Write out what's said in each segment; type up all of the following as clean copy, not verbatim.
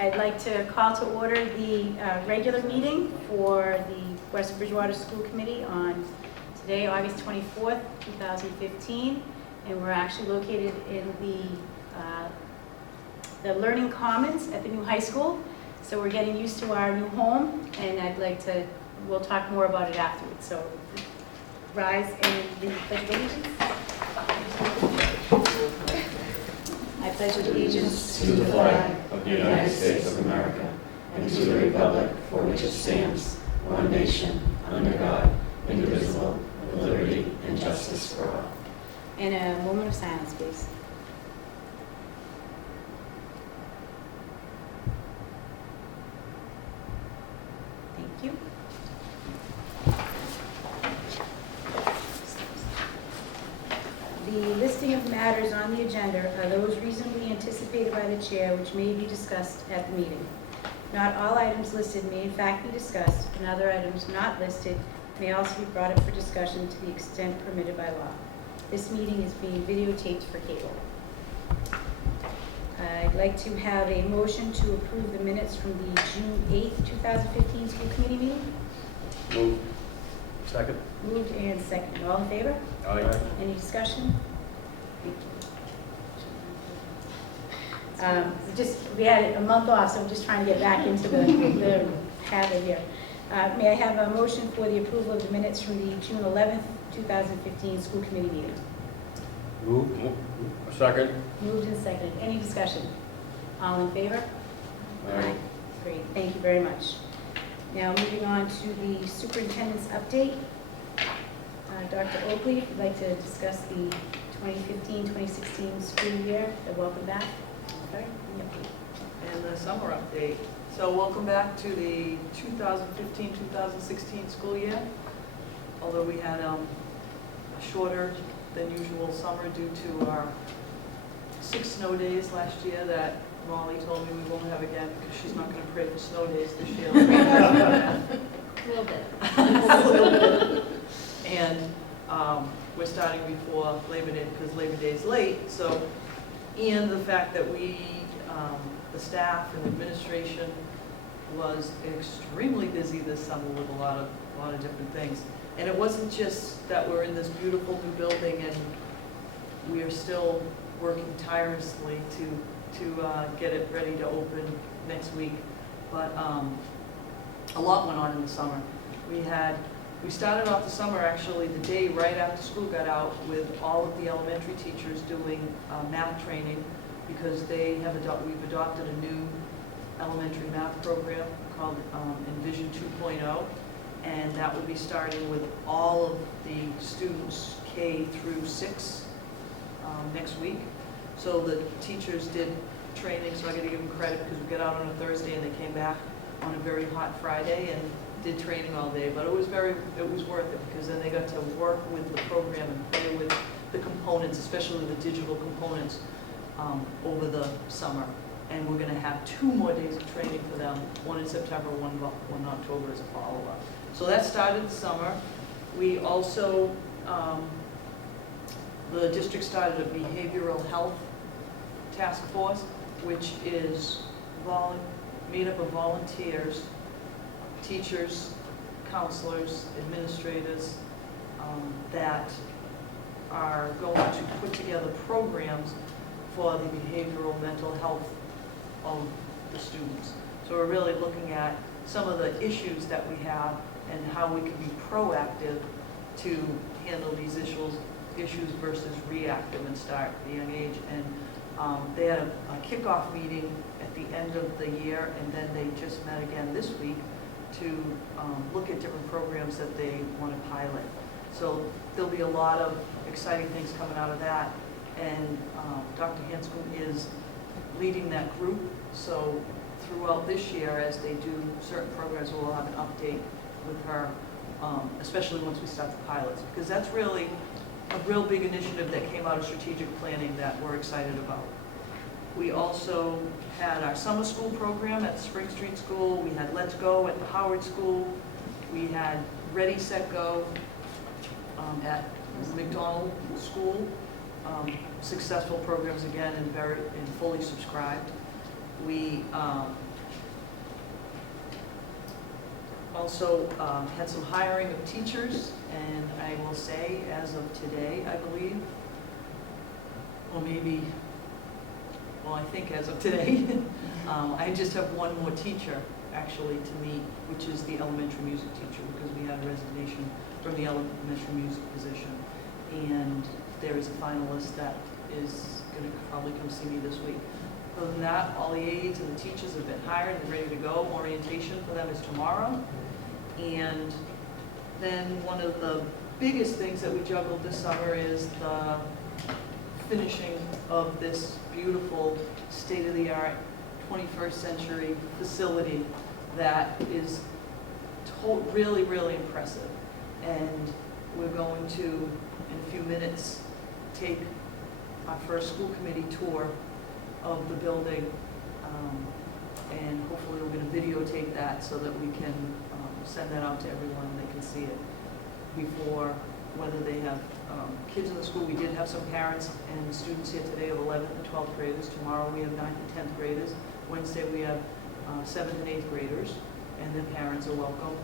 I'd like to call to order the regular meeting for the West Bridgewater School Committee on today, August 24th, 2015. And we're actually located in the Learning Commons at the new high school. So we're getting used to our new home, and we'll talk more about it afterwards. So rise and the Pledge of Allegiance. I pledge allegiance to the flag of the United States of America and to the republic for which it stands, one nation, under God, indivisible, with liberty and justice for all. And a moment of silence, please. Thank you. The listing of matters on the agenda are those reasonably anticipated by the chair which may be discussed at the meeting. Not all items listed may in fact be discussed, and other items not listed may also be brought up for discussion to the extent permitted by law. This meeting is being videotaped for cable. I'd like to have a motion to approve the minutes from the June 8th, 2015 school committee meeting. Move. Second. Moved and seconded. All in favor? Aye. Any discussion? Thank you. We had a month off, so I'm just trying to get back into the habit here. May I have a motion for the approval of the minutes from the June 11th, 2015 school committee meeting? Move. Second. Moved and seconded. Any discussion? All in favor? Aye. Great, thank you very much. Now moving on to the superintendent's update. Dr. Oakley, if you'd like to discuss the 2015-2016 school year, welcome back. Okay. And the summer update. So welcome back to the 2015-2016 school year. Although we had a shorter than usual summer due to our 6 snow days last year that Molly told me we won't have again because she's not going to pray for snow days this year. A little bit. And we're starting before Labor Day because Labor Day is late. So, and the fact that we, the staff and administration was extremely busy this summer with a lot of different things. And it wasn't just that we're in this beautiful new building and we are still working tirelessly to get it ready to open next week. But a lot went on in the summer. We started off the summer actually the day right after school got out with all of the elementary teachers doing math training because we've adopted a new elementary math program called Envision 2.0, and that will be starting with all of the students K through 6 next week. So the teachers did training, so I got to give them credit because we got out on a Thursday and they came back on a very hot Friday and did training all day. But it was worth it because then they got to work with the program and play with the components, especially the digital components, over the summer. And we're going to have 2 more days of training for them, one in September, one in October as a follow-up. So that started the summer. We also, the district started a behavioral health task force, which is made up of volunteers, teachers, counselors, administrators, that are going to put together programs for the behavioral mental health of the students. So we're really looking at some of the issues that we have and how we can be proactive to handle these issues versus reactive and start at a young age. And they had a kickoff meeting at the end of the year, and then they just met again this week to look at different programs that they want to pilot. So there'll be a lot of exciting things coming out of that. And Dr. Hanscom is leading that group. So throughout this year, as they do certain programs, we'll have an update with her, especially once we start the pilots, because that's really a real big initiative that came out of strategic planning that we're excited about. We also had our summer school program at Spring Street School. We had Let's Go at the Howard School. We had Ready, Set, Go at McDonald School. Successful programs again and fully subscribed. We Also had some hiring of teachers, and I will say, as of today, I believe, or maybe, well, I think as of today, I just have one more teacher actually to meet, which is the elementary music teacher, because we had a resignation from the elementary music position. And there is a finalist that is going to probably come see me this week. Other than that, all the aides and the teachers have been hired and ready to go. Orientation for them is tomorrow. And then one of the biggest things that we juggled this summer is the finishing of this beautiful state-of-the-art 21st century facility that is really, really impressive. And we're going to, in a few minutes, take our first school committee tour of the building, and hopefully we're going to videotape that so that we can send that out to everyone and they can see it before, whether they have kids in the school. We did have some parents and students here today of 11th and 12th graders. Tomorrow we have 9th and 10th graders. Wednesday we have 7th and 8th graders, and their parents are welcome.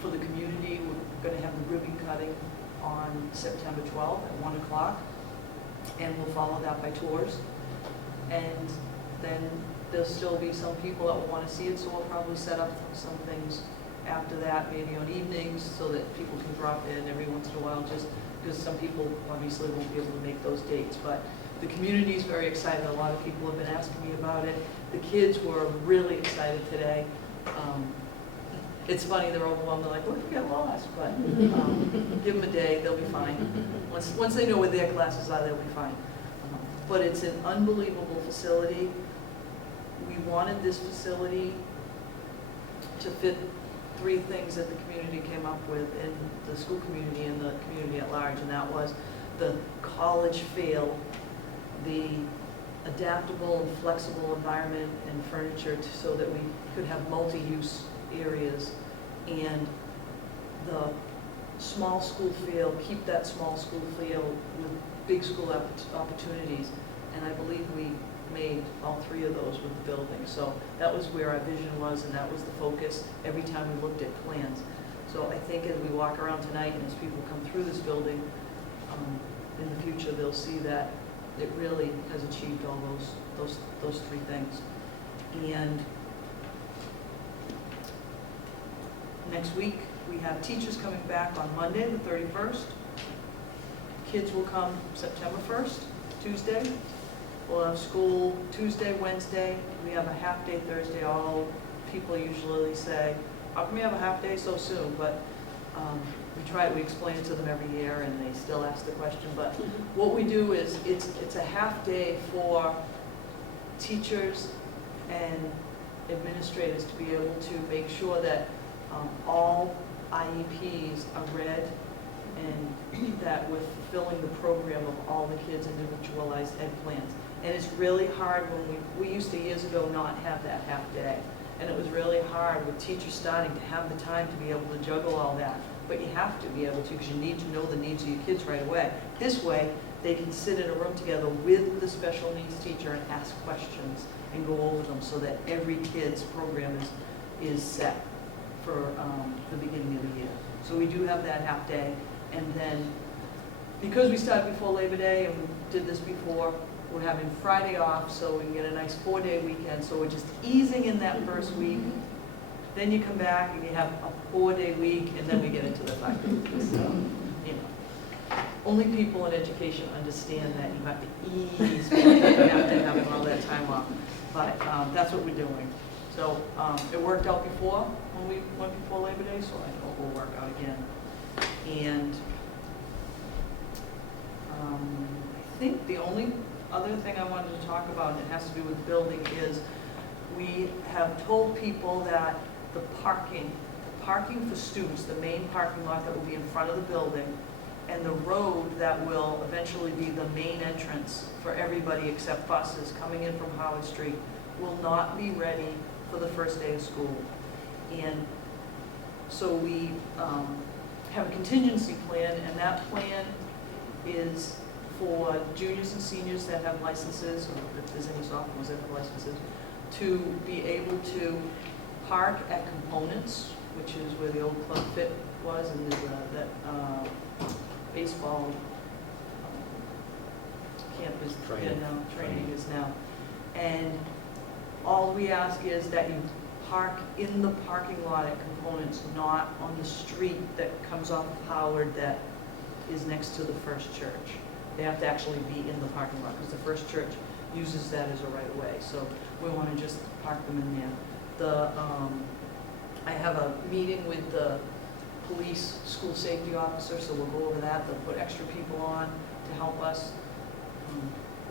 For the community, we're going to have the ribbon cutting on September 12th at 1 o'clock, and we'll follow that by tours. And then there'll still be some people that will want to see it, so we'll probably set up some things after that, maybe on evenings, so that people can drop in every once in a while, just because some people obviously won't be able to make those dates. But the community is very excited. A lot of people have been asking me about it. The kids were really excited today. It's funny, they're overwhelmed. They're like, what if we get lost? But give them a day, they'll be fine. Once they know where their classes are, they'll be fine. But it's an unbelievable facility. We wanted this facility to fit three things that the community came up with, in the school community and the community at large, and that was the college feel, the adaptable and flexible environment and furniture so that we could have multi-use areas, and the small school feel, keep that small school feel with big school opportunities. And I believe we made all three of those with the building. So that was where our vision was, and that was the focus every time we looked at plans. So I think as we walk around tonight and as people come through this building, in the future they'll see that it really has achieved all those three things. And next week we have teachers coming back on Monday the 31st. Kids will come September 1st, Tuesday. We'll have school Tuesday, Wednesday. We have a half day Thursday. All people usually say, how come you have a half day so soon? But we explain it to them every year, and they still ask the question. But what we do is it's a half day for teachers and administrators to be able to make sure that all IEPs are read, and that we're fulfilling the program of all the kids' individualized ed plans. And it's really hard when we used to years ago not have that half day. And it was really hard with teachers starting to have the time to be able to juggle all that. But you have to be able to, because you need to know the needs of your kids right away. This way, they can sit in a room together with the special needs teacher and ask questions and go over them, so that every kid's program is set for the beginning of the year. So we do have that half day. And then, because we started before Labor Day and we did this before, we're having Friday off, so we can get a nice 4-day weekend. So we're just easing in that first week. Then you come back and you have a 4-day week, and then we get into the 5-day week. So, you know, only people in education understand that you have to ease after having all that time off. But that's what we're doing. So it worked out before when we went before Labor Day, so I know it will work out again. And I think the only other thing I wanted to talk about, and it has to do with building, is we have told people that the parking for students, the main parking lot that will be in front of the building, and the road that will eventually be the main entrance for everybody except buses coming in from Howard Street, will not be ready for the first day of school. And so we have a contingency plan, and that plan is for juniors and seniors that have licenses, or if there's any sophomores that have licenses, to be able to park at components which is where the old Club Fit was, and there's that baseball camp is there now, training is now. And all we ask is that you park in the parking lot at Components, not on the street that comes off of Howard that is next to the First Church. They have to actually be in the parking lot, because the First Church uses that as a right of way. So we want to just park them in there. I have a meeting with the police school safety officer, so we'll go over that. They'll put extra people on to help us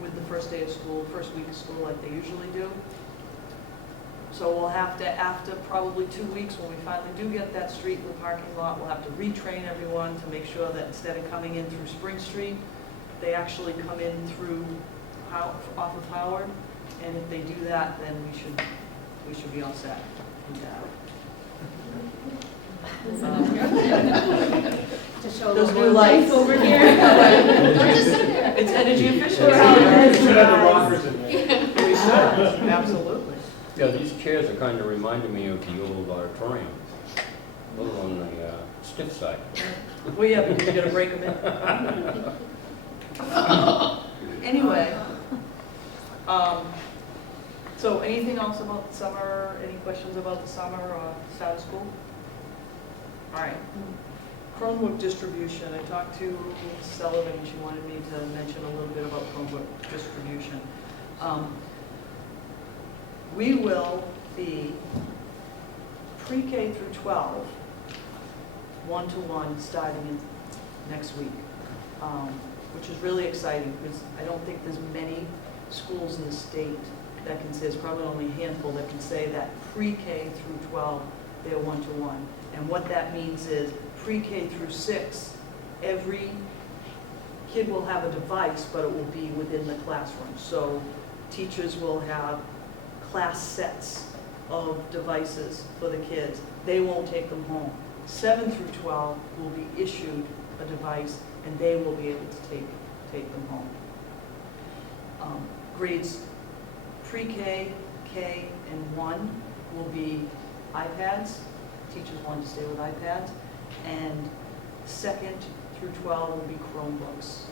with the first day of school, first week of school, like they usually do. So we'll have to, after probably 2 weeks, when we finally do get that street in the parking lot, we'll have to retrain everyone to make sure that instead of coming in through Spring Street, they actually come in through off of Howard. And if they do that, then we should be all set with that. To show Those the new new lights. lights over here. Don't just sit there. It's energy efficient. Absolutely. Yeah, these chairs are kind of reminding me of the old auditorium, a little on the stiff side. Well, yeah, because you gotta break them in. Anyway, so anything else about the summer? Any questions about the summer or start of school? All right. Chromebook distribution. I talked to Ms. Sullivan, and she wanted me to mention a little bit about Chromebook distribution. We will be pre-K through 12, one-to-one, starting in next week, which is really exciting, because I don't think there's many schools in the state that can say, there's probably only a handful that can say that pre-K through 12, they're one-to-one. And what that means is pre-K through 6, every kid will have a device, but it will be within the classroom. So teachers will have class sets of devices for the kids. They won't take them home. 7 through 12 will be issued a device, and they will be able to take them home. Grades pre-K, K, and 1 will be iPads. Teachers want to stay with iPads. And 2nd through 12 will be Chromebooks.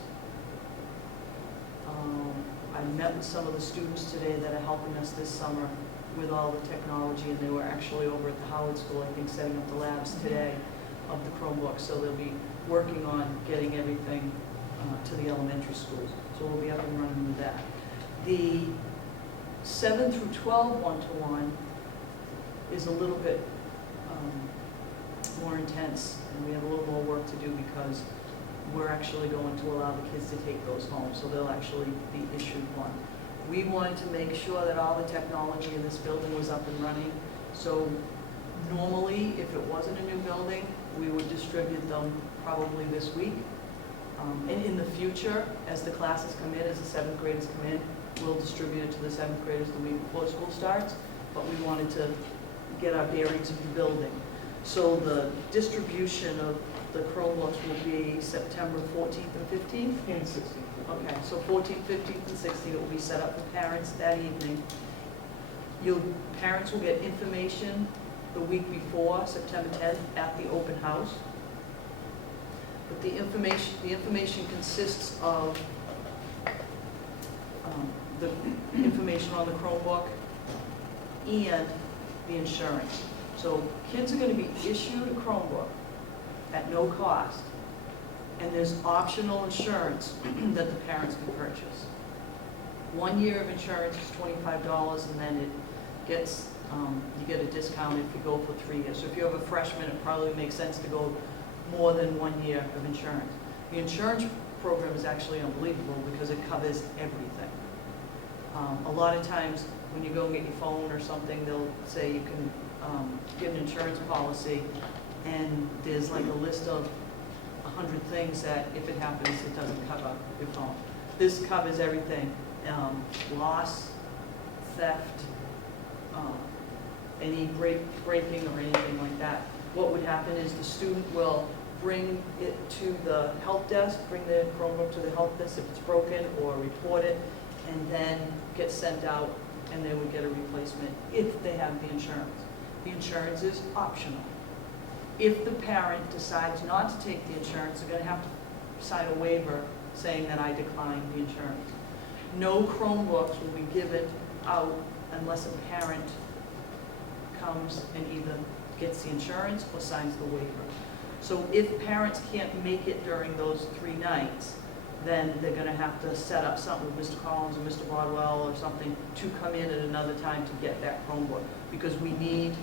I met with some of the students today that are helping us this summer with all the technology, and they were actually over at the Howard School, I think, setting up the labs today of the Chromebooks. So they'll be working on getting everything to the elementary schools. So we'll be up and running with that. The 7 through 12 one-to-one is a little bit more intense, and we have a little more work to do, because we're actually going to allow the kids to take those home, so they'll actually be issued one. We wanted to make sure that all the technology in this building was up and running, so normally, if it wasn't a new building, we would distribute them probably this week. And in the future, as the classes come in, as the 7th graders come in, we'll distribute it to the 7th graders the week before school starts, but we wanted to get our bearings of the building. So the distribution of the Chromebooks will be September 14th and 15th? And 16th. Okay, so 14th, 15th, and 16th, it will be set up for parents that evening. Parents will get information the week before, September 10th, at the open house. But the information consists of the information on the Chromebook and the insurance. So kids are going to be issued a Chromebook at no cost, and there's optional insurance that the parents can purchase. 1 year of insurance is $25, and then it gets you get a discount if you go for 3 years. So if you have a freshman, it probably makes sense to go more than 1 year of insurance. The insurance program is actually unbelievable because it covers everything. A lot of times when you go and get your phone or something, they'll say you can get an insurance policy, and there's like a list of 100 things that if it happens, it doesn't cover your phone. This covers everything, loss, theft, any breaking or anything like that. What would happen is the student will bring it to the help desk, bring the Chromebook to the help desk if it's broken, or report it, and then get sent out, and they would get a replacement if they have the insurance. The insurance is optional. if the parent decides not to take the insurance, they're gonna have to sign a waiver saying that I declined the insurance. No Chromebooks will be given out unless a parent comes and either gets the insurance or signs the waiver. So if parents can't make it during those 3 nights, then they're gonna have to set up something with Mr. Collins or Mr. Bodwell or something to come in at another time to get that Chromebook, because we need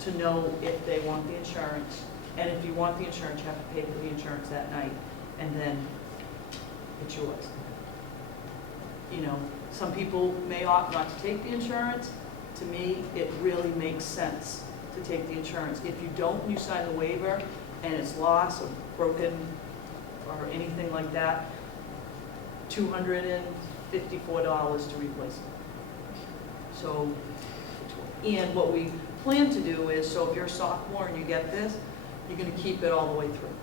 to know if they want the insurance, and if you want the insurance, you have to pay for the insurance that night, and then it's yours. You know, some people may opt not to take the insurance. To me, it really makes sense to take the insurance. If you don't, you sign the waiver, and it's lost or broken or anything like that, $254 to replace it. So, and what we plan to do is, so if you're a sophomore and you get this, you're gonna keep it all the way through.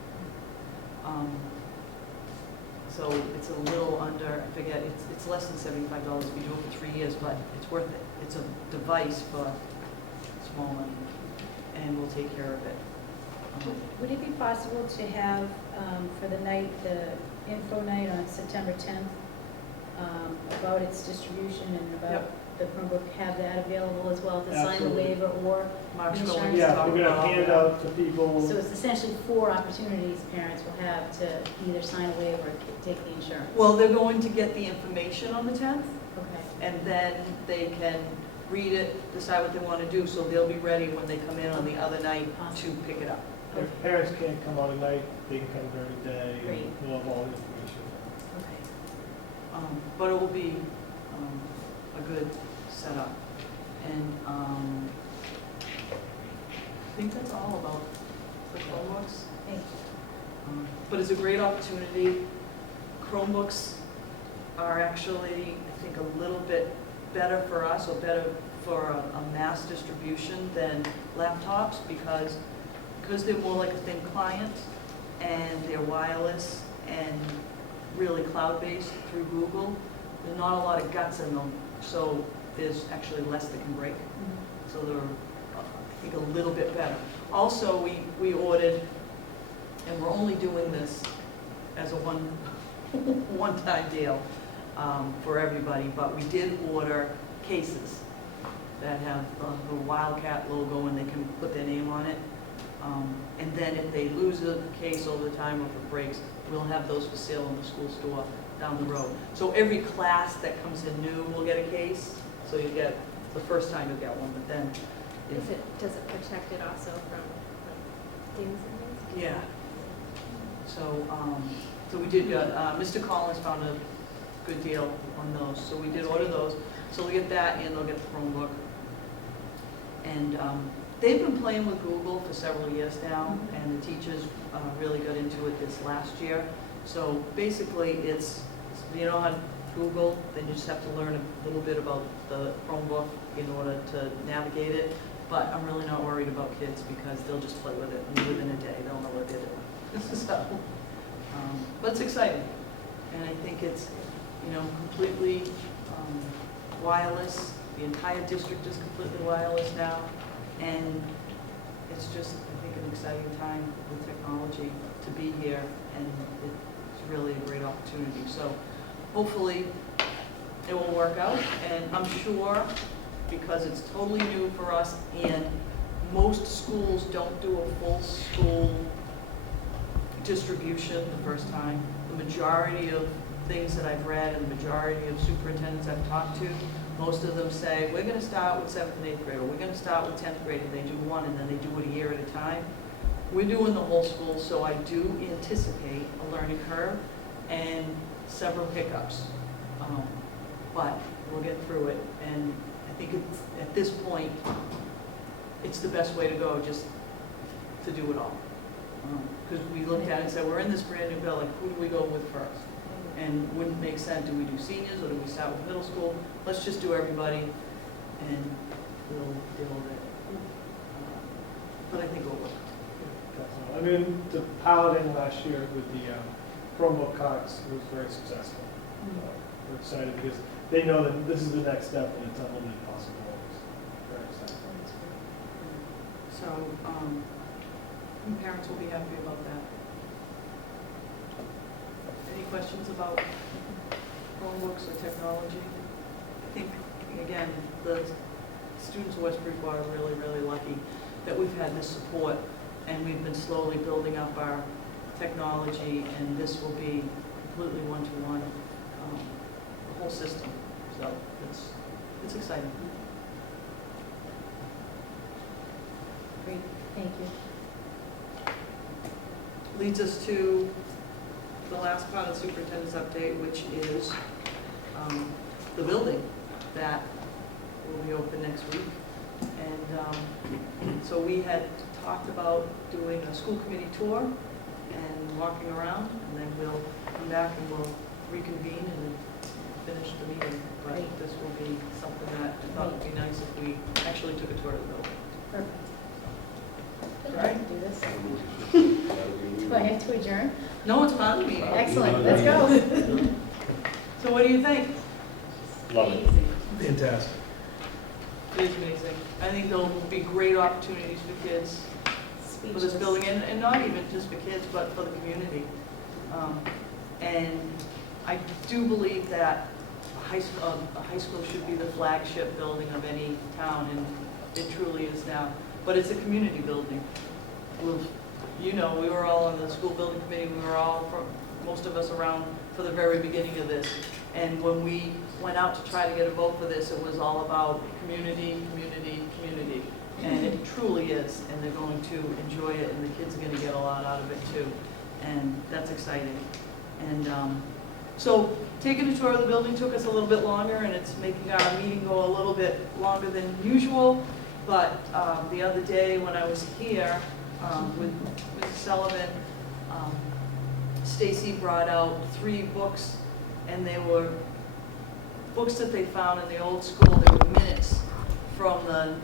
So it's a little under, I forget, it's less than $75 if you do it for 3 years, but it's worth it. It's a device for small money, and we'll take care of it. Would it be possible to have, for the night, the info night on September 10th, about its distribution and about Yep. the Chromebook, have that available as well to sign the Absolutely. waiver or Mark's insurance? going to Yeah, talk we're gonna about hand that. out to people. So it's essentially 4 opportunities parents will have to either sign a waiver or take the insurance. Well, they're going to get the information on the 10th, Okay. and then they can read it, decide what they want to do, so they'll be ready when they come in on the other night to Awesome. pick it up. If parents can't come on at night, they can come during the day. and Great. We'll have all the information. Okay. But it will be a good setup. And I think that's all about the Chromebooks. Thank you. But it's a great opportunity. Chromebooks are actually, I think, a little bit better for us, or better for a mass distribution than laptops, because they're more like a thin client, and they're wireless and really cloud-based through Google. There's not a lot of guts in them, so there's actually less that can break. So they're, I think, a little bit better. Also, we ordered, and we're only doing this as a one-time deal for everybody, but we did order cases that have the Wildcat logo, and they can put their name on it. And then if they lose a case over the time, or if it breaks, we'll have those for sale in the school store down the road. So every class that comes in new will get a case. So you get, the first time you'll get one, but then if Does it protect it also from like, dings and things? yeah. So, so we did, Mr. Collins found a good deal on those, so we did order those. So we'll get that, and they'll get the Chromebook. And they've been playing with Google for several years now, and the teachers really got into it this last year. So basically, it's, you know how to Google, then you just have to learn a little bit about the Chromebook in order to navigate it. But I'm really not worried about kids, because they'll just play with it, and within a day, they'll know what they're doing. So, but it's exciting, and I think it's, you know, completely wireless. The entire district is completely wireless now, and it's just, I think, an exciting time with technology to be here, and it's really a great opportunity. So hopefully it will work out, and I'm sure, because it's totally new for us, and most schools don't do a full school distribution the first time. The majority of things that I've read, and the majority of superintendents I've talked to, most of them say, we're going to start with 7th and 8th grade, or we're going to start with 10th grade, and they do one, and then they do it a year at a time. We're doing the whole school, so I do anticipate a learning curve and several hiccups. But we'll get through it, and I think it's, at this point, it's the best way to go, just to do it all. Because we looked at it and said, we're in this brand new building, who do we go with first? And wouldn't it make sense, do we do seniors, or do we start with middle school? Let's just do everybody, and we'll deal with it. But I think it'll work. Definitely. I mean, the piloting last year with the Chromebook carts was very successful. We're excited because they know that this is the next step, and it's unlimited possibilities. Very excited. So, And parents will be happy about that. Any questions about Chromebooks or technology? I think, again, the students of West Bridgewater are really, really lucky that we've had this support, and we've been slowly building up our technology, and this will be completely one-to-one, the whole system. So it's exciting. Great, thank you. Leads us to the last part of the superintendent's update, which is the building that will be open next week. And so we had talked about doing a school committee tour and walking around, and then we'll come back and we'll reconvene and finish the meeting. But Great. this will be something that I thought would be nice if we actually took a tour of the building. Perfect. All I'd right. like to do this. Do I have to adjourn? No, it's part of the meeting. Excellent, let's go. So what do you think? Love it. Fantastic. It is amazing. I think there'll be great opportunities for kids for this Speechless. building, and not even just for kids, but for the community. And I do believe that a high school should be the flagship building of any town, and it truly is now. But it's a community building. You know, we were all on the school building committee, we were all, most of us around for the very beginning of this. And when we went out to try to get a vote for this, it was all about community, community, community. And it truly is, and they're going to enjoy it, and the kids are going to get a lot out of it too. And that's exciting. And so taking a tour of the building took us a little bit longer, and it's making our meeting go a little bit longer than usual. But the other day when I was here with Mrs. Sullivan, Stacy brought out 3 books, and they were books that they found in the old school. They were minutes from the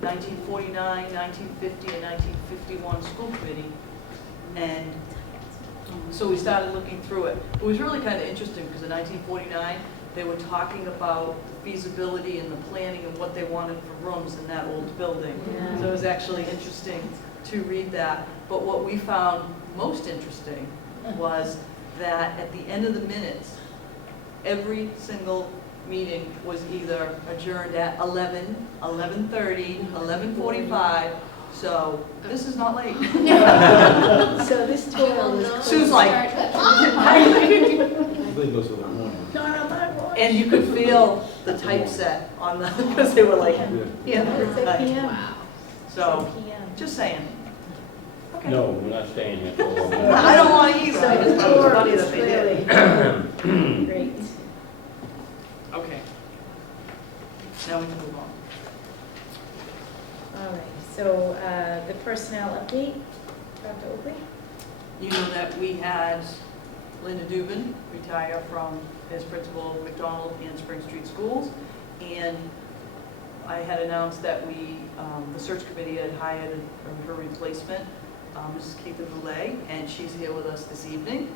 1949, 1950, and 1951 school committee. And so we started looking through it. It was really kind of interesting because in 1949, they were talking about the feasibility and the planning and what they wanted for rooms in that old building. Yeah. So it was actually interesting to read that. But what we found most interesting was that at the end of the minutes, every single meeting was either adjourned at 11, 11:30, 11:45. So this is not late. So this tour was. Sue's like, Not on my watch. and you could feel the typeset on the, because they were like, yeah. It's 8 PM. Wow. So, 8 PM. just saying. Okay. No, we're not staying here for long. I don't want to either. I So just the thought it was tour funny was that they did. really great. Okay. Now we can move on. All right, so the personnel update, Dr. Oakley? You know that we had Linda Dubin retire from as principal of McDonald and Spring Street Schools. And I had announced that the search committee had hired her replacement, Mrs. Keitha Boulay, and she's here with us this evening.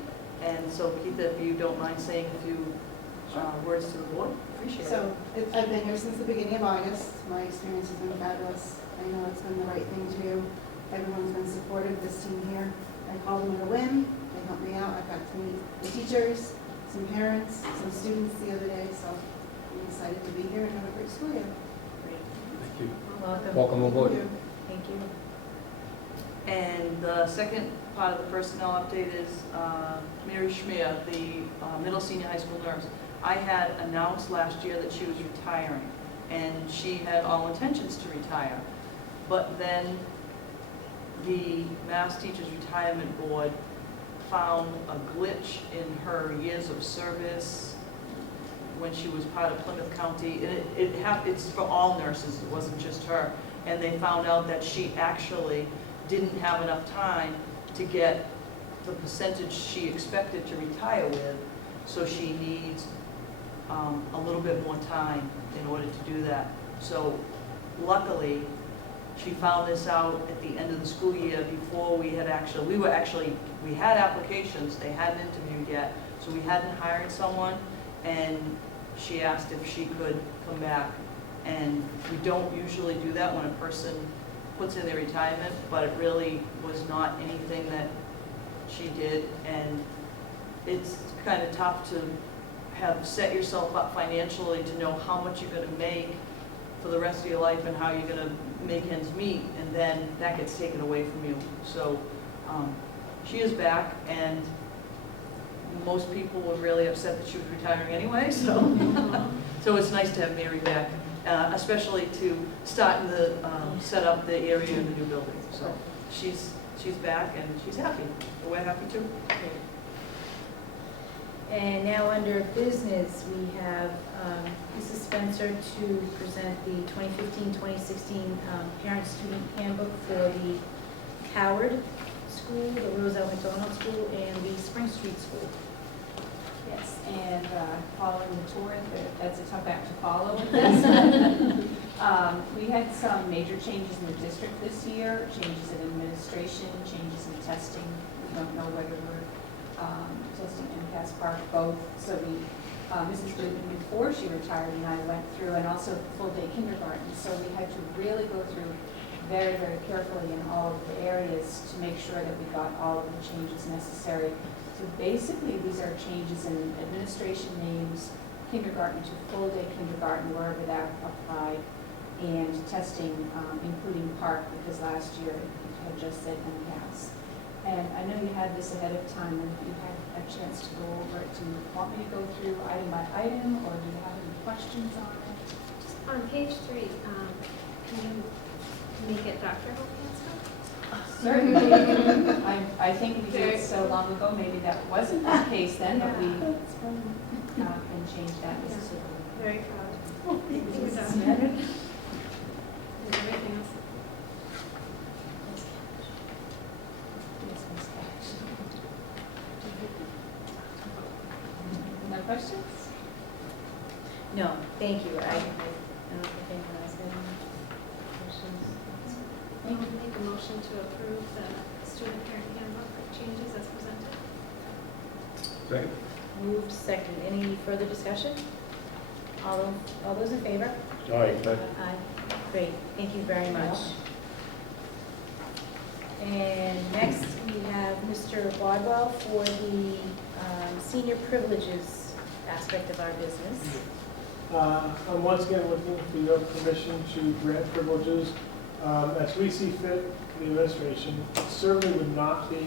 And so Keitha, if you don't mind saying a few words to the board, appreciate it. So I've been here since the beginning of August. My experience has been fabulous. I know it's been the right thing to do. Everyone's been supportive of this team here. I called them at a whim. They helped me out. I got to meet the teachers, some parents, some students the other day. So I'm excited to be here and have a great school year. Thank you. Welcome. Welcome aboard. Thank you. Thank you. And the second part of the personnel update is Mary Schmier, the middle senior high school nurse. I had announced last year that she was retiring, and she had all intentions to retire. But then the Mass Teachers Retirement Board found a glitch in her years of service when she was part of Plymouth County. And it's for all nurses, it wasn't just her. And they found out that she actually didn't have enough time to get the percentage she expected to retire with, so she needs a little bit more time in order to do that. So luckily, she found this out at the end of the school year before we had we had applications, they hadn't interviewed yet, so we hadn't hired someone, and she asked if she could come back. And we don't usually do that when a person puts in their retirement, but it really was not anything that she did. And it's kind of tough to have set yourself up financially to know how much you're gonna make for the rest of your life and how you're gonna make ends meet, and then that gets taken away from you. So she is back, and most people were really upset that she was retiring anyway, so so it's nice to have Mary back, especially to start in the set up the area in the new building. So she's back and she's happy. We're happy too. And now under business, we have Mrs. Spencer to present the 2015-2016 Parent-Student Handbook for the Howard School, the Roselle McDonald School, and the Spring Street School. Yes, and following the tour, that's a tough act to follow with this. We had some major changes in the district this year, changes in administration, changes in testing. We don't know whether we're testing MCAS Park both. So Mrs. Goodman, before she retired, and I went through, and also full-day kindergarten. So we had to really go through very, very carefully in all of the areas to make sure that we got all of the changes necessary. So basically, these are changes in administration names, kindergarten to full-day kindergarten, wherever that applied, and testing, including park, because last year it had just said MCAS. And I know you had this ahead of time, and if you had a chance to go over it, do you want me to go through item by item, or do you have any questions on it? On page 3, can you make it Dr. Hope Certainly. I think we did it so long ago, maybe that wasn't the case then, but we can change that. Mrs. Goodman. Very proud. Thank you, Good job. Mrs. Snyder. Is there anything else? Yes, Ms. Cash. No questions? No, thank you. I don't think anyone else had any questions. I'll make a motion to approve the student parent handbook changes as presented. Second. Moved second. Any further discussion? All those in favor? Aye. Aye. Great, thank you very much. And next, we have Mr. Bodwell for the senior privileges aspect of our business. I'm once again looking for your permission to grant privileges as we see fit, the administration. It certainly would not be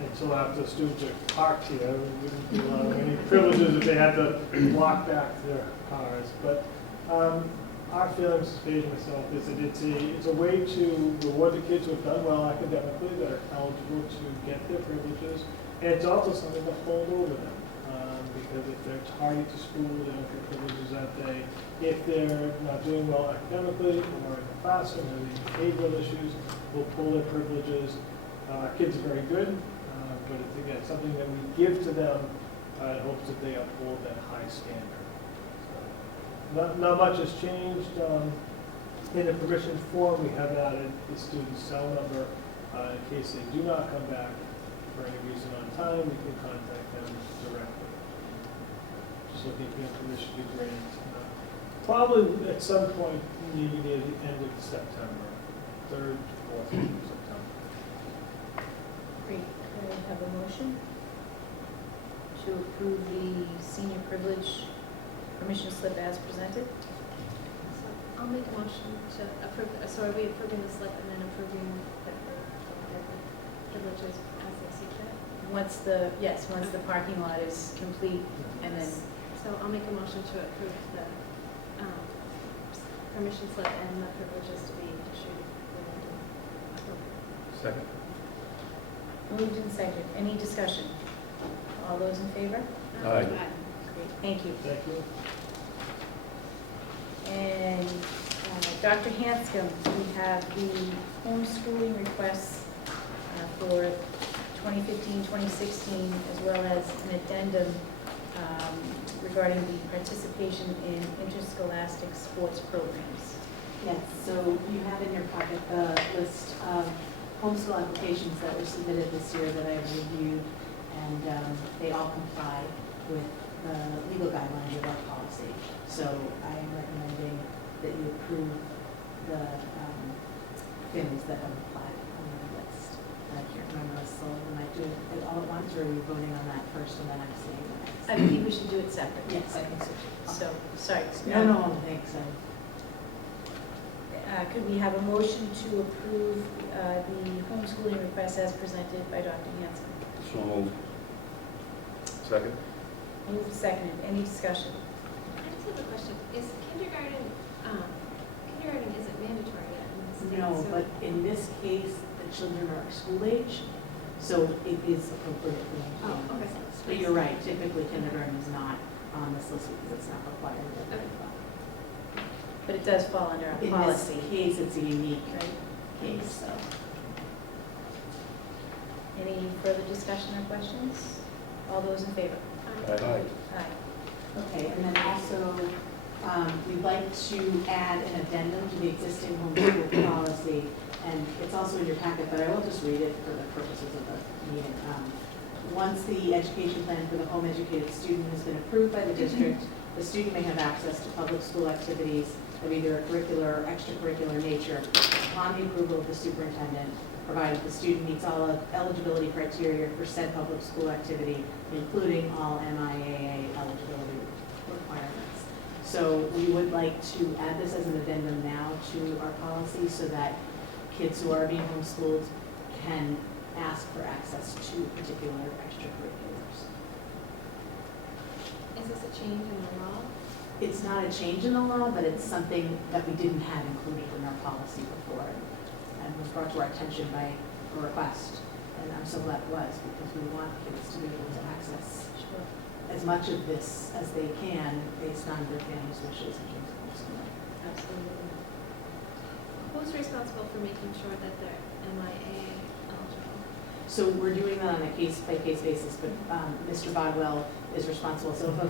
until after students are parked here. We wouldn't be allowing any privileges if they had to walk back to their cars. But our feelings, as Paige and myself, is that it's a way to reward the kids who have done well academically, that are eligible to get their privileges. And it's also something to hold over them. Because if they're tardy to school, they don't get privileges that day. If they're not doing well academically or in the classroom or having behavioral issues, we'll pull their privileges. Kids are very good, but it's, again, something that we give to them in hopes that they uphold that high standard. So, not much has changed. In the permission form, we have added the student's cell number in case they do not come back for any reason on time. We can contact them directly. Just looking for permission to grant. Probably at some point, maybe near the end of September, 3rd, 4th week of September. Great, could I have a motion to approve the senior privilege permission slip as presented? So I'll make a motion to approve, so are we approving the slip and then approving the privileges as they see fit? Once the parking lot is complete, and then, So I'll make a motion to approve the permission slip and the privileges to be issued. Second. moved and seconded. Any discussion? All those in favor? Aye. Great, thank you. Thank you. And Dr. Hanscom, we have the homeschooling requests for 2015-2016, as well as an addendum regarding the participation in interscholastic sports programs. Yes, so you have in your pocket the list of homeschool applications that were submitted this year that I reviewed, and they all comply with the legal guidelines of our policy. So I am recommending that you approve the families that have applied on the list. And I can't remember, so am I doing it all at once, or are we voting on that first and then I'm saying the next? I believe we should do it separate. Yes, I think so. So, sorry. No, thanks. Could we have a motion to approve the homeschooling request as presented by Dr. Hanson? So moved. Second? Moved, seconded. Any discussion? I just have a question. Is kindergarten isn't mandatory yet in this state? No, so- but in this case, the children are school age, so it is appropriate for them to be on Oh, this okay. list. But you're right, typically kindergarten is not on this list because it's not required. Okay. But it does fall under our In policy. this case, it's a unique Right. case, so. Any further discussion or questions? All those in favor? Aye. Aye. Okay, and then also, we'd like to add an addendum to the existing homeschool policy, and it's also in your packet, but I will just read it for the purposes of the meeting. Once the education plan for the home educated student has been approved by the district, the student may have access to public school activities of either a curricular or extracurricular nature upon the approval of the superintendent, provided the student meets all eligibility criteria for said public school activity, including all MIAA eligibility requirements. So we would like to add this as an addendum now to our policy so that kids who are being homeschooled can ask for access to particular extracurriculars. Is this a change in the law? It's not a change in the law, but it's something that we didn't have included in our policy before, and was brought to our attention by a request. And I'm so glad it was, because we want kids to be able to access as much of this as they can based on their family's wishes in terms of homeschooling. Absolutely. Who's responsible for making sure that they're MIA eligible? So we're doing that on a case-by-case basis, but Mr. Bodwell is responsible. So if a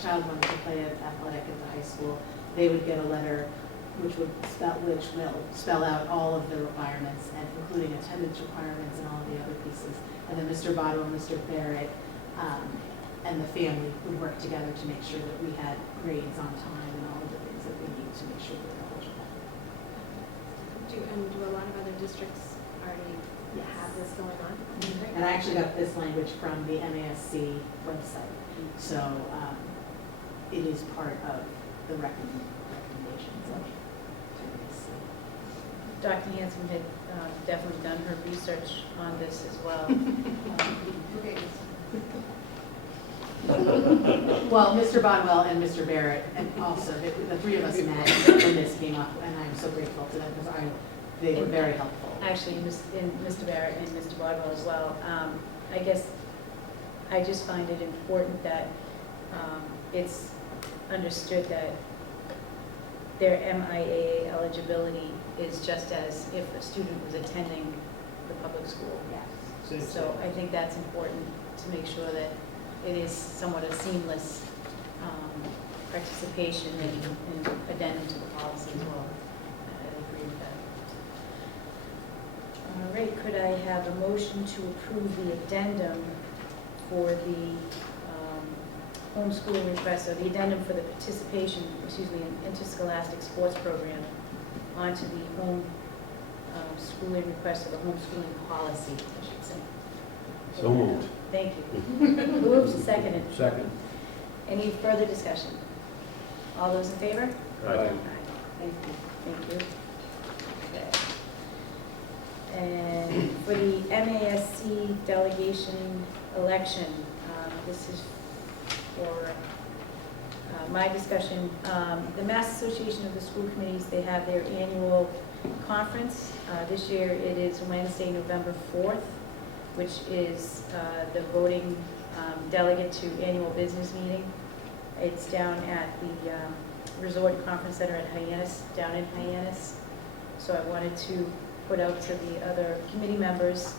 child wanted to play athletic at the high school, they would get a letter which will spell out all of the requirements, and including attendance requirements and all of the other pieces. And then Mr. Bodwell, Mr. Barrett, and the family would work together to make sure that we had grades on time and all of the things that we need to make sure they're eligible. Do a lot of other districts already have this going on? And I actually got this language from the MASC website. So it is part of the recommendations of MASC. Dr. Hanson had definitely done her research on this as well. Well, Mr. Bodwell and Mr. Barrett, and also the three of us met when this came up, and I'm so grateful to them because they were very helpful. Actually, Mr. Barrett and Mr. Bodwell as well. I guess I just find it important that it's understood that their MIAA eligibility is just as if a student was attending the public school. Yes. So I think that's important to make sure that it is somewhat a seamless participation and addendum to the policy as well. I agree with that. All right, could I have a motion to approve the addendum for the homeschooling request, or the addendum for the participation, in interscholastic sports program onto the home schooling request, or the homeschooling policy, I should say. So moved. Thank you. Moved, seconded. Second. Any further discussion? All those in favor? Aye. Thank you. Thank you. Okay. And for the MASC delegation election, this is for my discussion. The Mass Association of the School Committees, they have their annual conference. This year it is Wednesday, November 4th, which is the voting delegate to annual business meeting. It's down at the Resort Conference Center at Hyannis, down in Hyannis. So I wanted to put out to the other committee members,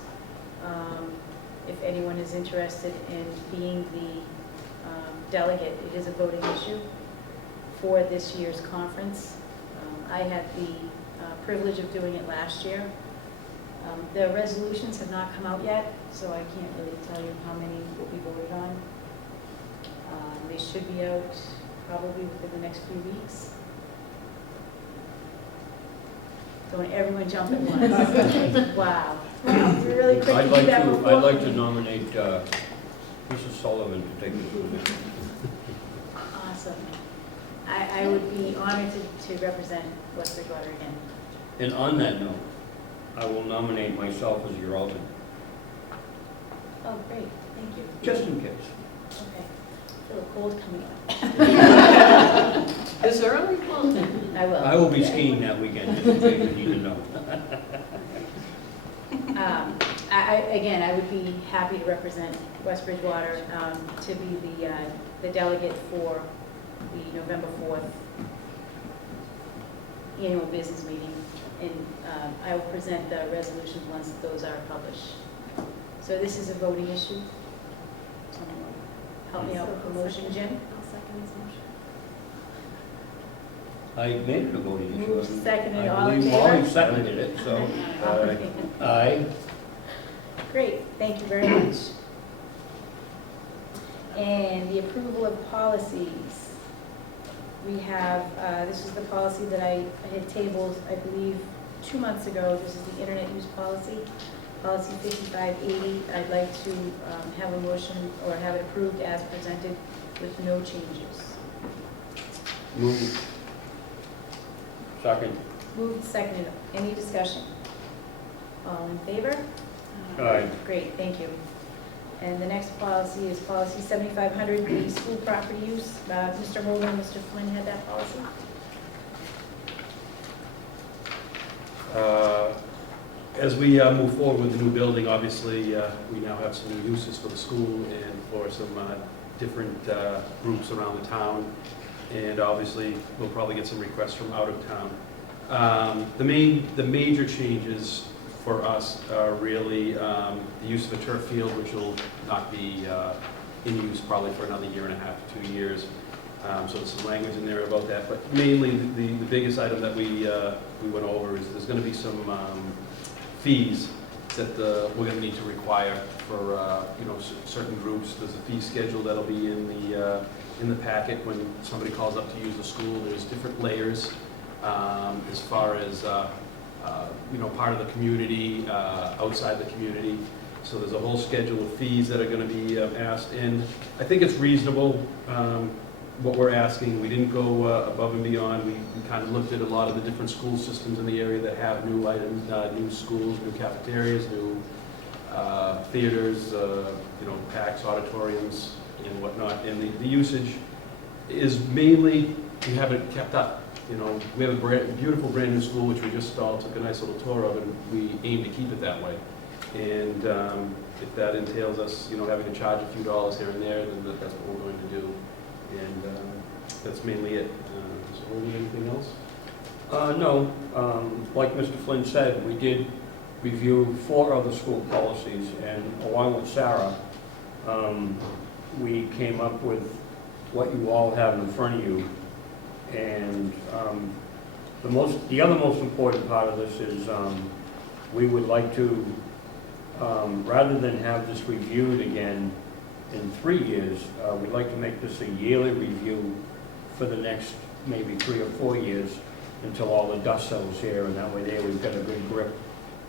if anyone is interested in being the delegate. It is a voting issue for this year's conference. I had the privilege of doing it last year. The resolutions have not come out yet, so I can't really tell you how many will be voted on. They should be out probably within the next few weeks. Don't everyone jump at once. Okay, wow. Wow, you're really quick to do that before. I'd like to nominate Mrs. Sullivan to take this position. Awesome. I would be honored to represent West Bridgewater again. And on that note, I will nominate myself as your alternate, Oh, great, thank you. just in case. Okay. Feel a cold coming on. This early? I will. I will be skiing that weekend, just in case you need to know. Again, I would be happy to represent West Bridgewater, to be the delegate for the November 4th annual business meeting. And I will present the resolutions once those are published. So this is a voting issue. Someone will help me out with the motion, Jim? I'll second this motion. I made it a voting issue. Moved, seconded, all I in believe favor? Molly seconded it, so. Aye. Great, thank you very much. And the approval of policies. We have, this is the policy that I had tabled, I believe, 2 months ago. This is the internet use policy, policy 5580. I'd like to have a motion or have it approved as presented with no changes. Move. Second. Moved, seconded. Any discussion? All in favor? Aye. Great, thank you. And the next policy is policy 7500, the school property use. Mr. Holden and Mr. Flynn had that policy. As we move forward with the new building, obviously, we now have some new uses for the school and for some different groups around the town. And obviously, we'll probably get some requests from out of town. The major changes for us are really the use of a turf field, which will not be in use probably for another 1.5 to 2 years. So there's some language in there about that. But mainly, the biggest item that we went over is there's going to be some fees that we're going to need to require for certain groups. There's a fee schedule that'll be in the packet when somebody calls up to use the school. There's different layers as far as part of the community, outside the community. So there's a whole schedule of fees that are going to be asked, and I think it's reasonable what we're asking. We didn't go above and beyond. We kind of looked at a lot of the different school systems in the area that have new items, new schools, new cafeterias, new theaters, PACs, auditoriums, and whatnot. And the usage is mainly, we have it kept up. We have a beautiful brand new school, which we just took a nice little tour of, and we aim to keep it that way. And if that entails us, having to charge a few dollars here and there, then that's what we're going to do. And that's mainly it. Is there anything else? No, like Mr. Flynn said, we did review 4 other school policies, and along with Sarah, we came up with what you all have in front of you. And the other most important part of this is we would like to, rather than have this reviewed again in 3 years, we'd like to make this a yearly review for the next maybe 3 or 4 years until all the dust settles here, and that way there we've got a good grip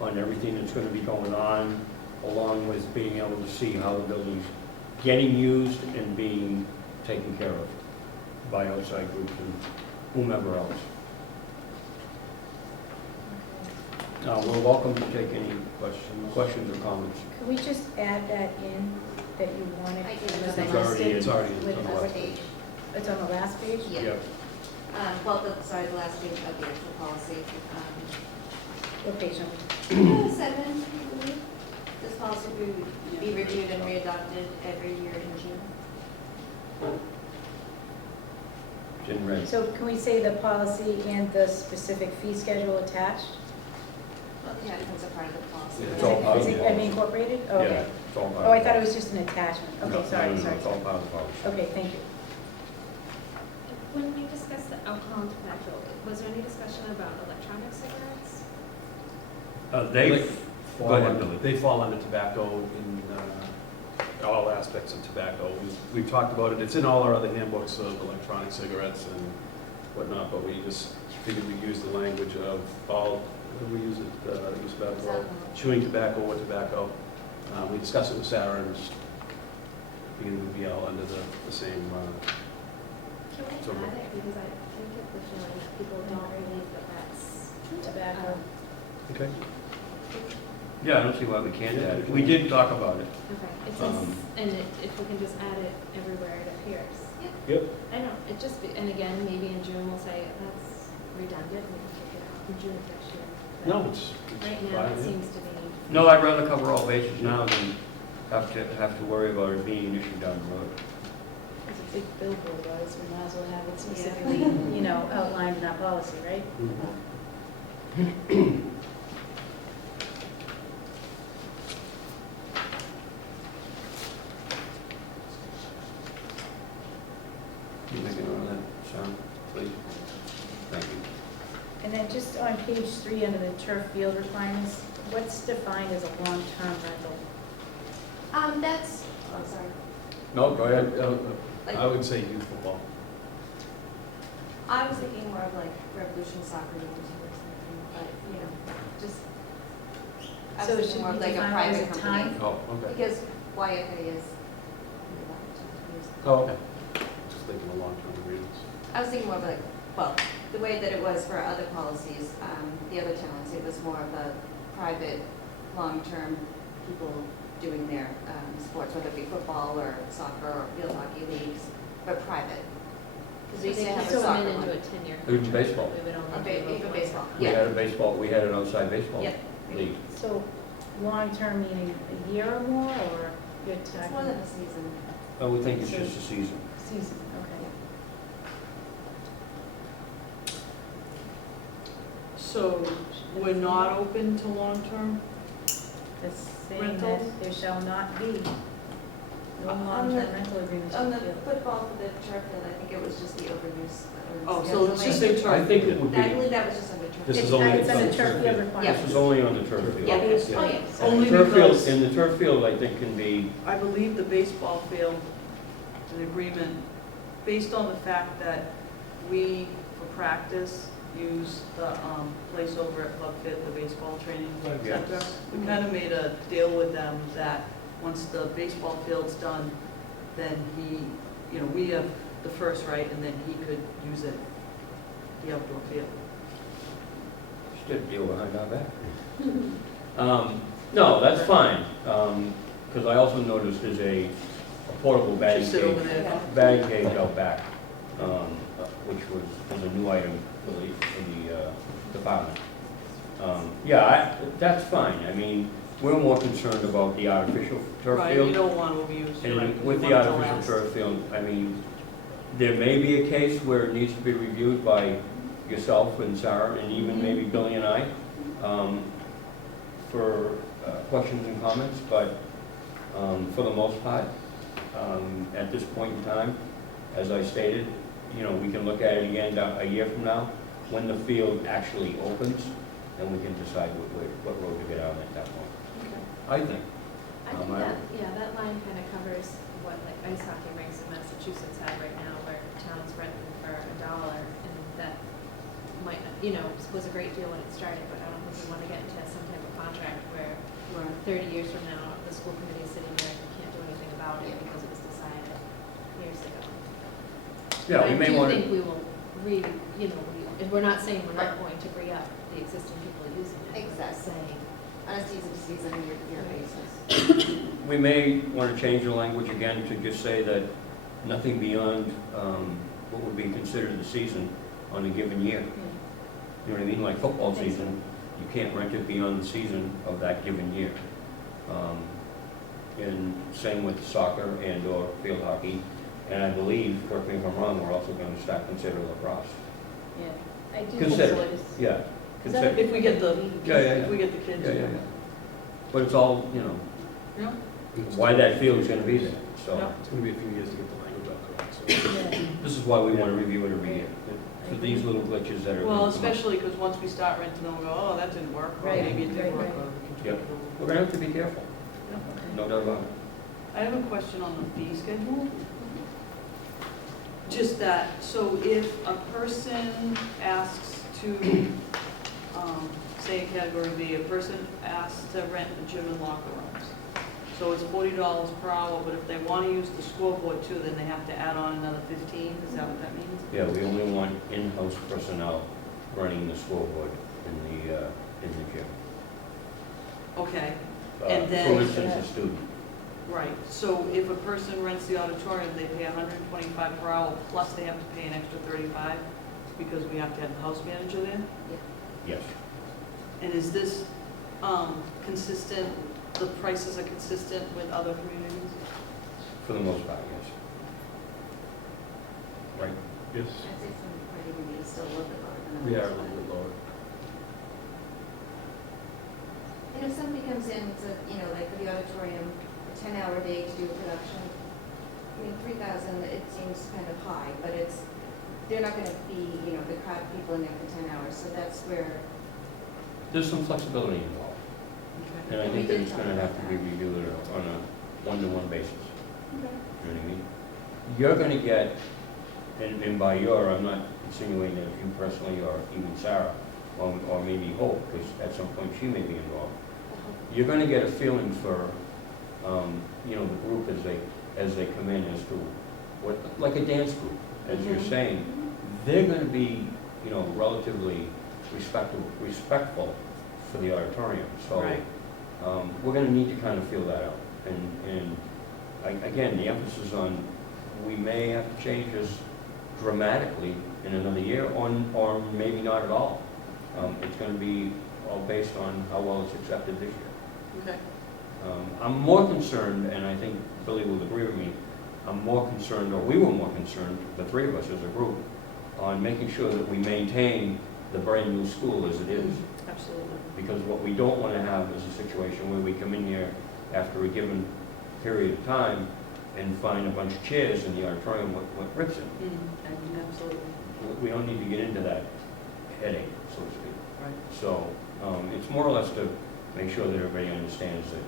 on everything that's going to be going on, along with being able to see how the building's getting used and being taken care of by outside groups and whomever else. We're welcome to take any questions or comments. Could we just add that in, that you want it I to can be put that in. listed? It's already with on the what last page? page. It's on the last page? Yeah. Sorry, the last page of the actual policy. What page number? 7, I believe. This policy will be reviewed and readopted every year in June. It's in red. So can we say the policy and the specific fee schedule attached? Well, yeah, it becomes a part of the policy. It's all part of Is the it, policy. incorporated? Oh, okay. Yeah, it's all part Oh, I of thought the it was just an attachment. policy. Okay, sorry, No, sorry. it's all part of the policy. Okay, thank you. When we discussed the alcohol and tobacco, was there any discussion about electronic cigarettes? Go ahead, Billy. They fall under tobacco in all aspects of tobacco. We've talked about it. It's in all our other handbooks of electronic cigarettes, and whatnot, but we just figured we'd use the language of all, what did we use it, use about Tobacco. chewing tobacco or tobacco. We discussed it with Sarah and just figured we'd be all under the same, Can I So- add it, because I think get the feeling that people don't believe that that's Tobacco. Okay. Yeah, I don't see why we can't add it. We did talk about it. Okay, it says, Um, and if we can just add it everywhere it appears. Yep. I know, it just, and again, maybe in June we'll say, that's redundant, we can take it out in June of next year. But no, it's Right fine, now, it yeah. seems to be, No, I'd rather cover all bases now than have to worry about it being an issue down the road. It's a big billboard, guys, we might as well have it specifically, outlined in our policy, right? You make it on that, Sean, please? Thank you. And then just on page 3, under the turf field requirements, what's defined as a long-term rental? that's, oh, sorry. No, go ahead. Like- I would say youth football. I was thinking more of like Revolution Soccer games or something, but, just. I So was it thinking should more of be like a defined private as a company. time? Oh, okay. Because YFA is. Oh, okay. Just thinking of long-term agreements. I was thinking more of like, well, the way that it was for other policies, the other towns, it was more of a private, long-term people doing their sports, whether it be football or soccer or field hockey leagues, but private. Because we used to have a So soccer into one. a 10-year Even contract. baseball. We would only Okay, do even one. baseball, We yeah. had a baseball, we had an outside baseball Yep. league. So, long-term meaning a year or more, or you're It's talking? more than a season. I would think it's just a season. Season, okay. So we're not open to long-term? That's saying Rental? that there shall not be no On long-term the- rental agreements On for the the field. football for the turf field, I think it was just the overuse. Oh, so it's just a turf? I think it would I be, believe that was just under turf. This It's is only it's on on the the turf turf field field. requirement. this is only on the turf field. Yeah. Okay. Oh, yeah. Only Turf field, because in the turf field, I think can be, I believe the baseball field, an agreement, based on the fact that we, for practice, use the place over at Club Fit, the baseball training Right. Yeah. center. We kind of made a deal with them that once the baseball field's done, then we have the first right, and then he could use it, the outdoor field. just did a deal behind our back. No, that's fine, because I also noticed there's a portable batting Just sit over cage, there. batting cage out back, which is a new item for the department. Yeah, that's fine. I mean, we're more concerned about the artificial turf Right, you field. don't want to abuse, right? And with you the want it to artificial last. turf field, I mean, there may be a case where it needs to be reviewed by yourself and Sarah, and even Mm-hmm. maybe Billy and I, for questions and comments, but for the most part, at this point in time, as I stated, we can look at it again a year from now, when the field actually opens, and we can decide what road to get on at that point, I think. I think that line kind of covers what like ice hockey rinks in Massachusetts have right now, where towns rent them for $1, and that might, was a great deal when it started, but I don't think we want to get into some type of contract where Right. 30 years from now, the school committee is sitting there and can't do anything about it because it was decided years ago. Yeah, we may want I do to. think we will and we're not saying we're not going to re-up the existing people using it. We're just Exactly. saying, On a season-to-season, year-to-year basis. We may want to change the language again to just say that nothing beyond what would be considered the season on a given year. You know what I mean? Like football season, you can't rent it beyond the season of that given year. And same with soccer and/or field hockey. And I believe, correct me if I'm wrong, we're also going to start considering lacrosse. Yeah, I do Consider, support this. yeah, Is that consider. If we get the, Yeah, yeah, if we get the kids. Yeah, yeah, yeah. But it's all, Yeah. why that field is going to be there, so. Yeah. It's going to be a few years to get the language out correct, so. Yeah. This is why we want to review it every year, for these little glitches that are. Well, gonna come up. especially because once we start renting them, we'll go, oh, that didn't work, or Right, maybe it did right, work, right. or we can Yep. tweak it a We're little. going to have to be careful, no doubt about it. I have a question on the fee schedule. Just that, so if a person asks to, say in category B, a person asks to rent a gym and locker rooms. So it's $40 per hour, but if they want to use the scoreboard too, then they have to add on another 15, is that what that means? Yeah, we only want in-house personnel running the scoreboard in the gym. Okay, And then- For instance, a student. right. So if a person rents the auditorium, they pay $125 per hour, plus they have to pay an extra 35 because we have to have the house manager there? Yes. And is this consistent, the prices are consistent with other communities? For the most part, yes. Right? Yes, I'd say some pretty maybe still a little bit lower than we are a others, little bit lower. but- And if somebody comes in to, like for the auditorium, a 10-hour day to do a production, I mean, 3,000, it seems kind of high, but they're not gonna be, the crowd of people in there for 10 hours, so that's where, There's some flexibility involved, and I We think that did it's talk gonna have about to be that. reviewed on a one-to-one basis. You know what I mean? You're gonna get, and by your, I'm not insinuating that you personally or even Sarah, or maybe Hope, because at some point she may be involved. You're gonna get a feeling for, the group as they come in as to what, like a dance group, as you're Mhm. saying. They're gonna be, relatively respectful for the auditorium, so. Right. We're gonna need to kind of feel that out. And again, the emphasis on, we may have to change this dramatically in another year, or maybe not at all. It's gonna be all based on how well it's accepted this year. Okay. I'm more concerned, and I think Billy will agree with me, I'm more concerned, or we were more concerned, the three of us as a group, on making sure that we maintain the brand-new school as it is. Absolutely. Because what we don't want to have is a situation where we come in here after a given period of time and find a bunch of chairs in the auditorium with rips in. Absolutely. We don't need to get into that headache, so to speak. Right. So it's more or less to make sure that everybody understands that,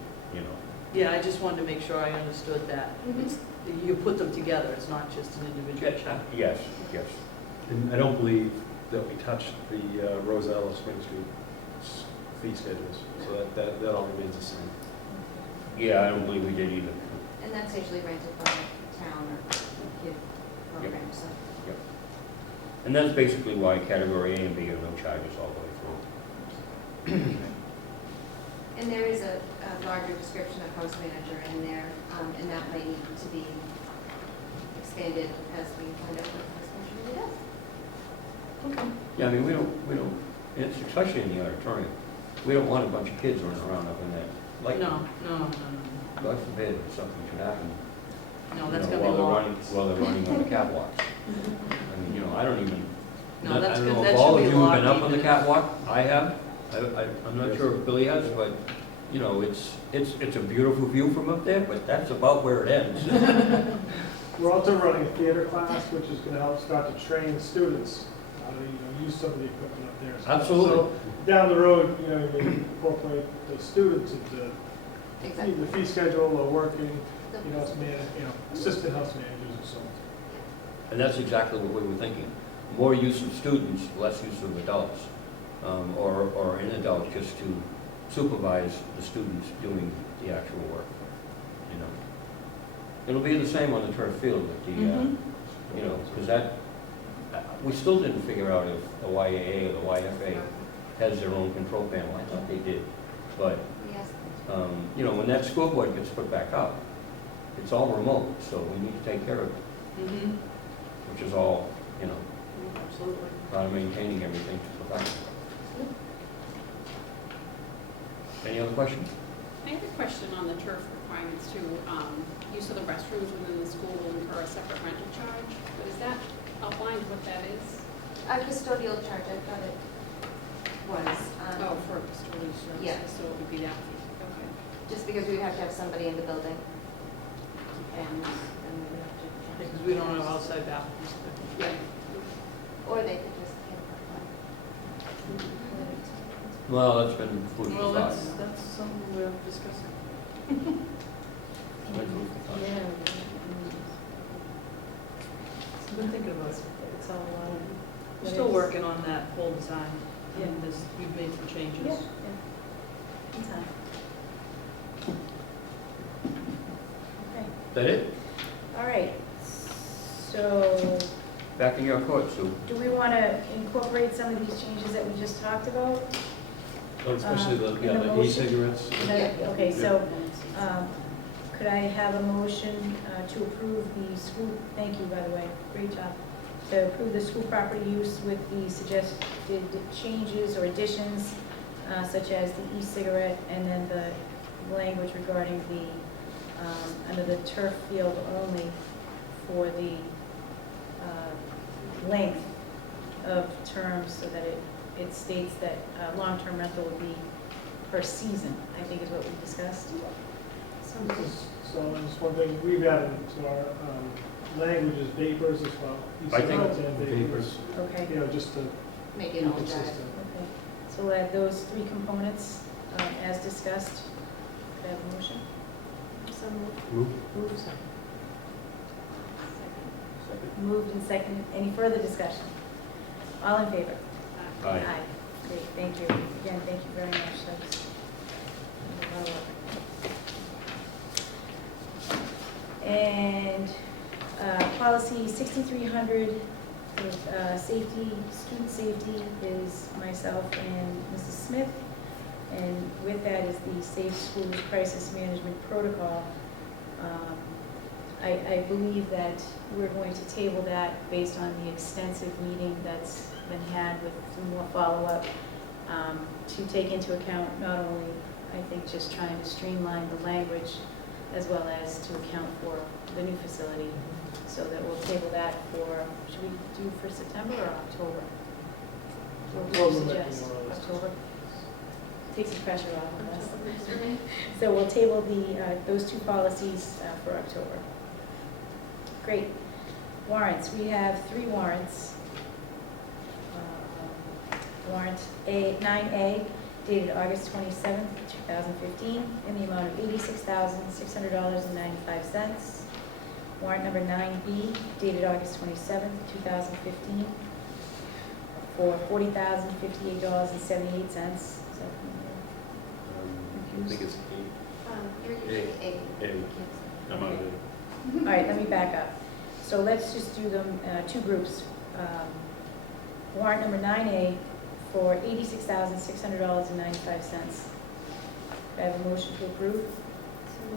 Yeah, I just wanted to make sure I understood that. It's, you put them together, it's not just an individual check. Yes, yes. And I don't believe that we touched the Roselle or Spring Street fee schedules, so that all remains the same. Yeah, I don't believe we did either. and that's usually rented by town or kid program, so. And that's basically why category A and B are no charges all the way through. And there is a larger description of house manager in there, and that might need to be expanded as we find out what house manager really does. Okay. Yeah, I mean, we don't, it's especially in the auditorium, we don't want a bunch of kids running around up in that light. No. God forbid if something should happen. No, that's you gonna know, be while long. they're running on the catwalks. I mean, I don't even, No, I that's don't good. know That if all should of be you have been locked up on the even. catwalk. I have. I'm not sure if Billy has, but, it's a beautiful view from up there, but that's about where it ends. We're also running a theater class, which is gonna help start to train students how to, use some of the equipment up there. Absolutely. So down the road, you incorporate the students into Exactly. the fee schedule or working, as assistant house managers or so. And that's exactly what we were thinking. More use of students, less use of adults, or an adult just to supervise the students doing the actual work, It'll be the same on the turf field with the, because we still didn't figure out if the YAA or the YFA has their own control panel. I thought they did. But, Yes. when that scoreboard gets put back up, it's all remote, so we need to take care of it, Mm-hmm. which is all, Absolutely. about maintaining everything to perfection. Any other questions? I have a question on the turf requirements too. Use of the restrooms within the school will incur a separate rental charge, but is that outlined what that is? A custodial charge, I thought it was. Oh, for custodial services, Yeah. so it would be that fee, okay. Just because we would have to have somebody in the building. And then we would have to. Because we don't have outside bathrooms. Yeah. Or they could just get one. Well, that's been food for Well, thought. that's something we're discussing. Been food for thought. I've been thinking about it. It's all, We're still working on that whole design, Yeah. and this, we've made some changes. Yeah, yeah. In time. Okay, Is that it? all right. So, Back in your court, Sue. do we want to incorporate some of these changes that we just talked about? Especially the, in yeah, the the motion? e-cigarettes. Okay, so, could I have a motion to approve the school, thank you, by the way, great job, to approve the school property use with the suggested changes or additions, such as the e-cigarette, and then the language regarding the, under the turf field only for the length of terms, so that it states that long-term rental would be per season, I think is what we discussed. So just one thing, we've added to our language is vapors as well. I think E-cigarettes and vapors, Okay, you know, just to Make be it all dry. consistent. okay. So we'll add those three components as discussed. Could I have a motion? So moved. Move. Moved. Second. Moved and seconded. Any further discussion? All in favor? Aye. Great, thank you. Again, thank you very much. That's a lot of work. And policy 6300 with safety, student safety is myself and Mrs. Smith. And with that is the Safe Schools Crisis Management Protocol. I believe that we're going to table that based on the extensive meeting that's been had with some more follow-up, to take into account not only, I think, just trying to streamline the language as well as to account for the new facility. So that we'll table that for, should we do for September or October? What would you October might be suggest? more realistic. October? Takes the pressure off of us. So we'll table those two policies for October. Great. Warrants, we have 3 warrants. Warrant 9A dated August 27th, 2015, in the amount of $86,600.95. Warrant number 9B dated August 27th, 2015, for $40,058.78. Is that I think it's You're usually A. I'm out of it. All right, let me back up. So let's just do them, 2 groups. Warrant number 9A for $86,600.95. Do I have a motion to approve?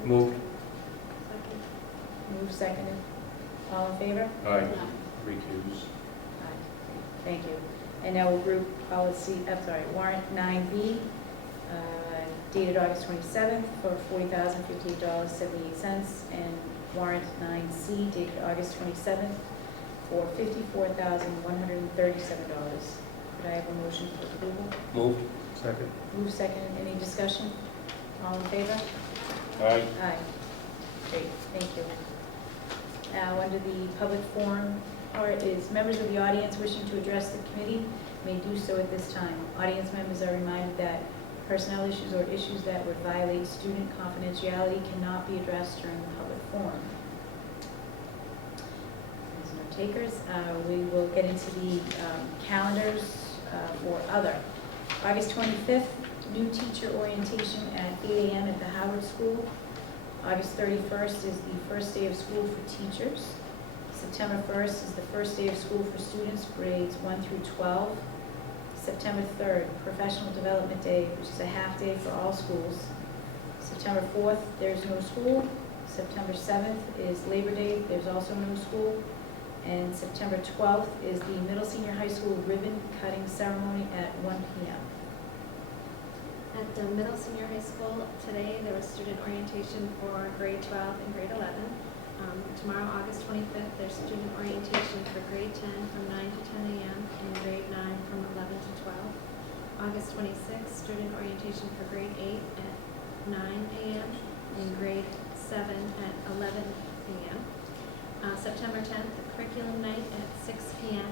Moved. Second. Move seconded. All in favor? Aye. Recuse. Aye. Thank you. And now we'll group warrant 9B, dated August 27th for $40,058.78, and warrant 9C dated August 27th for $54,137. Could I have a motion for approval? Moved. Second. Move second. Any discussion? All in favor? Aye. Aye. Great, thank you. Now, under the public forum part is members of the audience wishing to address the committee may do so at this time. Audience members are reminded that personnel issues or issues that would violate student confidentiality cannot be addressed during the public forum. There's no takers. We will get into the calendars for other. August 25th, new teacher orientation at 8 a.m. at the Howard School. August 31st is the first day of school for teachers. September 1st is the first day of school for students, grades 1 through 12. September 3rd, Professional Development Day, which is a half day for all schools. September 4th, there's no school. September 7th is Labor Day, there's also no school. And September 12th is the Middle Senior High School ribbon cutting ceremony at 1 p.m. At the middle senior high school today, there was student orientation for grade 12 and grade 11. Tomorrow, August 25th, there's student orientation for grade 10 from 9 to 10 a.m. and grade 9 from 11 to 12. August 26th, student orientation for grade 8 at 9 a.m. and grade 7 at 11 a.m. September 10th, curriculum night at 6 p.m.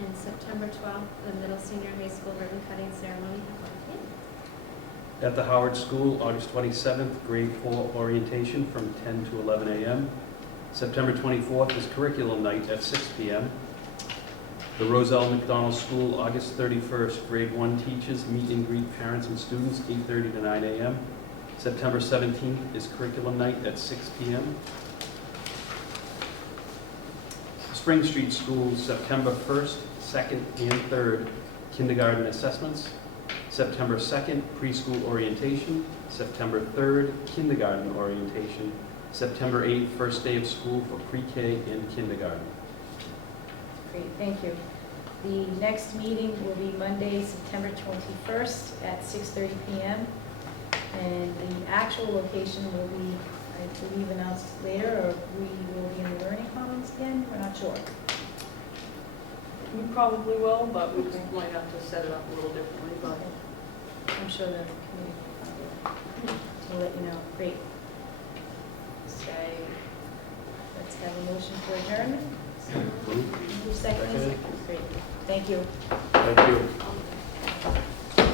And September 12th, the middle senior high school ribbon cutting ceremony at 1 p.m. At the Howard School, August 27th, grade 4 orientation from 10 to 11 a.m. September 24th is curriculum night at 6 p.m. The Roselle McDonald School, August 31st, grade 1 teachers meet and greet parents and students, 8:30 to 9 a.m. September 17th is curriculum night at 6 p.m. Spring Street School, September 1st, 2nd, and 3rd, kindergarten assessments. September 2nd, preschool orientation. September 3rd, kindergarten orientation. September 8th, first day of school for pre-K and kindergarten. Great, thank you. The next meeting will be Monday, September 21st at 6:30 PM. And the actual location will be, I believe, announced later, or we will be in the Learning Commons again, we're not sure. We probably will, but we might have to set it up a little differently, but. I'm sure the committee will let you know. Great. Say, let's have a motion for adjournment. Move second. Seconded. Great, thank you. Thank you.